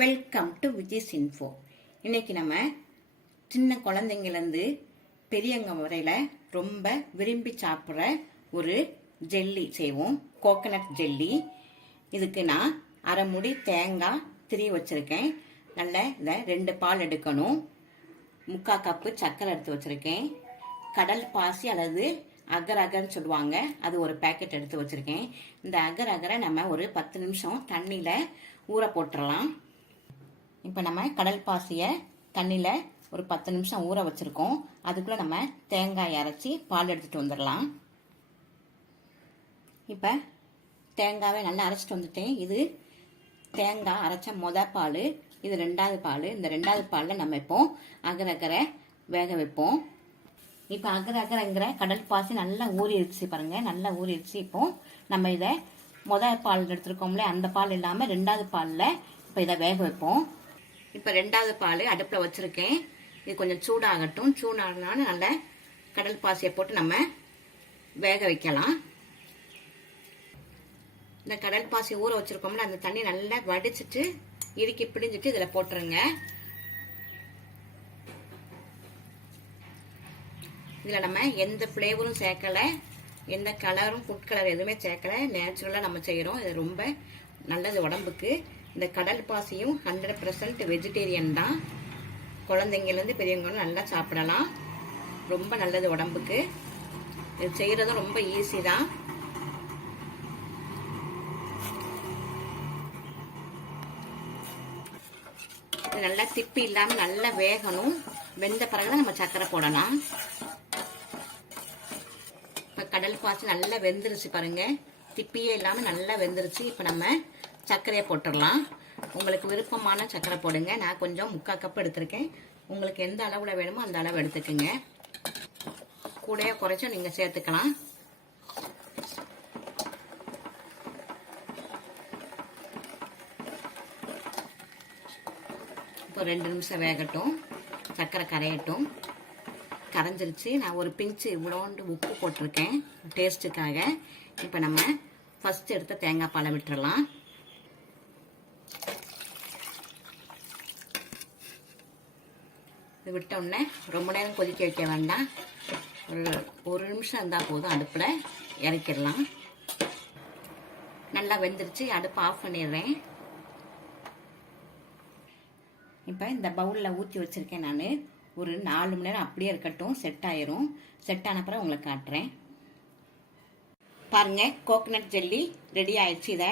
Welcome to Vijay's info. இன்னைக்கு நம்ம சின்ன குழந்தைங்கலேருந்து பெரியவங்க முறையில் ரொம்ப விரும்பி சாப்பிட்ற ஒரு ஜெல்லி செய்வோம். Coconut jelly. இதுக்கு நான் அரை முடி தேங்காய் திரி வச்சுருக்கேன். நல்ல இதை 2 பால் எடுக்கணும். 3/4 கப்பு சர்க்கரை எடுத்து வச்சுருக்கேன். கடல் பாசி அல்லது அகர் அகர்னு சொல்லுவாங்க, அது ஒரு பேக்கெட் எடுத்து வச்சுருக்கேன். இந்த அகர் அகரை நம்ம ஒரு 10 நிமிஷம் தண்ணியில் ஊற போட்டுடலாம். இப்போ நம்ம கடல் பாசியை தண்ணியில் ஒரு 10 நிமிஷம் ஊற வச்சுருக்கோம். அதுக்குள்ளே நம்ம தேங்காய் அரைச்சி பால் எடுத்துகிட்டு வந்துடலாம். இப்போ தேங்காவை நல்லா அரைச்சிட்டு வந்துட்டேன். இது தேங்காய் அரைச்ச பால், இது 2வது பால். இந்த 2வது பாலில் நம்ம இப்போ அகர் அகரை வேக வைப்போம். இப்போ அகர் அகரங்கிற கடல் பாசி நல்லா ஊறிடுச்சு பாருங்கள், நல்லா ஊறிடுச்சு. இப்போ நம்ம இதை பால் எடுத்துருக்கோம்ல, அந்த பால் இல்லாமல் 2வது பாலில் இப்போ இதை வேக வைப்போம். இப்போ 2வது பால் அடுப்பில் வச்சுருக்கேன். இது கொஞ்சம் சூடாகட்டும். சூடானாலும் நல்ல கடல் பாசியை போட்டு நம்ம வேக வைக்கலாம். இந்த கடல் பாசி ஊற வச்சுருக்கோம்ல, அந்த தண்ணி நல்லா வடிச்சிட்டு இறுக்கி பிடிஞ்சிட்டு இதில் போட்டுருங்க. இதில் நம்ம எந்த ஃப்ளேவரும் சேர்க்கலை, எந்த கலரும் ஃபுட் கலர் எதுவுமே சேர்க்கலை. நேச்சுரலாக நம்ம செய்கிறோம். இது ரொம்ப நல்லது உடம்புக்கு. இந்த கடல் பாசியும் 100% வெஜிடேரியன் தான். குழந்தைங்கலேருந்து பெரியவங்களும் நல்லா சாப்பிடலாம். ரொம்ப நல்லது உடம்புக்கு. இது செய்கிறதும் ரொம்ப ஈஸி தான். இது நல்லா திப்பி இல்லாமல் நல்லா வேகணும். வெந்த பிறகு தான் நம்ம சர்க்கரை போடலாம். இப்போ கடல் பாசி நல்லா வெந்துருச்சு பாருங்க, திப்பியே இல்லாமல் நல்லா வெந்துருச்சு. இப்போ நம்ம சர்க்கரையை போட்டுடலாம். உங்களுக்கு விருப்பமான சர்க்கரை போடுங்க. நான் கொஞ்சம் 3/4 கப் எடுத்திருக்கேன். உங்களுக்கு எந்த அளவில் வேணுமோ அந்த அளவு எடுத்துக்கோங்க. கூடையோ குறைச்சோ நீங்கள் சேர்த்துக்கலாம். இப்போ 2 நிமிஷம் வேகட்டும், சர்க்கரை கரையட்டும். கரைஞ்சிருச்சு. நான் ஒரு பிஞ்சு இவ்வளோண்டு உப்பு போட்டிருக்கேன் டேஸ்ட்டுக்காக. இப்போ நம்ம ஃபஸ்ட் எடுத்த தேங்காய் பாலை விட்டுறலாம். இது விட்ட உடனே ரொம்ப நேரம் கொதிக்க வைக்க வேண்டாம். ஒரு நிமிஷம் இருந்தால் போதும். அடுப்பில் இறக்கிடலாம். நல்லா வெந்துருச்சு. அடுப்பு ஆஃப் பண்ணிடுறேன். இப்போ இந்த பவுலில் ஊற்றி வச்சுருக்கேன். நான் ஒரு 4 மணி நேரம் அப்படியே இருக்கட்டும், செட் ஆயிரும். செட் ஆன பிறகு உங்களுக்கு காட்டுறேன். பாருங்க, கோகனட் ஜெல்லி ரெடி ஆயிடுச்சு. இதை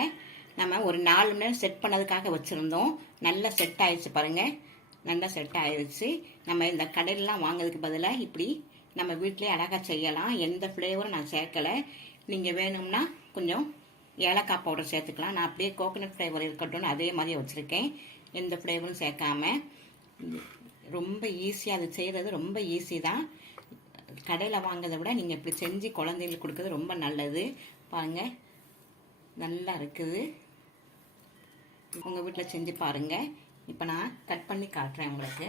நம்ம ஒரு 4 மணி நேரம் செட் பண்ணதுக்காக வச்சுருந்தோம். நல்லா செட் ஆயிடுச்சு பாருங்க, நல்லா செட் ஆயிடுச்சு. நம்ம இந்த கடையிலலாம் வாங்குறதுக்கு பதிலாக இப்படி நம்ம வீட்டிலே அழகாக செய்யலாம். எந்த ஃப்ளேவரும் நான் சேர்க்கலை. நீங்கள் வேணும்னா கொஞ்சம் ஏலக்காய் பவுடர் சேர்த்துக்கலாம். நான் அப்படியே கோகனட் ஃப்ளேவர் இருக்கட்டும்னு அதே மாதிரியே வச்சுருக்கேன். எந்த ஃப்ளேவரும் சேர்க்காம. ரொம்ப ஈஸியாக அது செய்கிறது, ரொம்ப ஈஸி தான். கடையில் வாங்கிறத விட நீங்கள் இப்படி செஞ்சு குழந்தைங்களுக்கு கொடுக்குறது ரொம்ப நல்லது. பாருங்கள், நல்லா இருக்குது. உங்கள் வீட்டில் செஞ்சு பாருங்கள். இப்போ நான் கட் பண்ணி காட்டுறேன் உங்களுக்கு.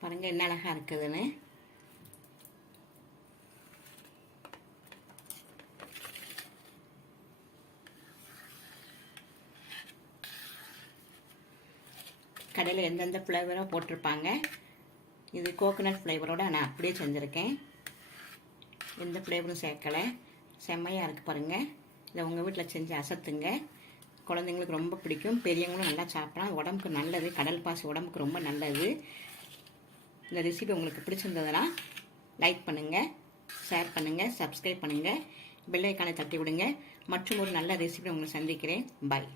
பாருங்கள் என்ன அழகாக இருக்குதுன்னு. கடையில் எந்தெந்த ஃப்ளேவராக போட்டிருப்பாங்க. இது கோகனட் ஃப்ளேவரோட நான் அப்படியே செஞ்சுருக்கேன். எந்த ஃப்ளேவரும் சேர்க்கலை. செம்மையாக இருக்குது பாருங்கள். இதை உங்கள் வீட்டில் செஞ்சு அசத்துங்க. குழந்தைங்களுக்கு ரொம்ப பிடிக்கும். பெரியவங்களும் நல்லா சாப்பிடலாம். உடம்புக்கு நல்லது. கடல் பாசி உடம்புக்கு ரொம்ப நல்லது. இந்த ரெசிபி உங்களுக்கு பிடிச்சிருந்ததுன்னா லைக் பண்ணுங்கள், ஷேர் பண்ணுங்கள், சப்ஸ்கிரைப் பண்ணுங்கள், பெல் ஐக்கானை தட்டி விடுங்க. மற்றும் ஒரு நல்ல ரெசிபி உங்களை சந்திக்கிறேன். பாய்.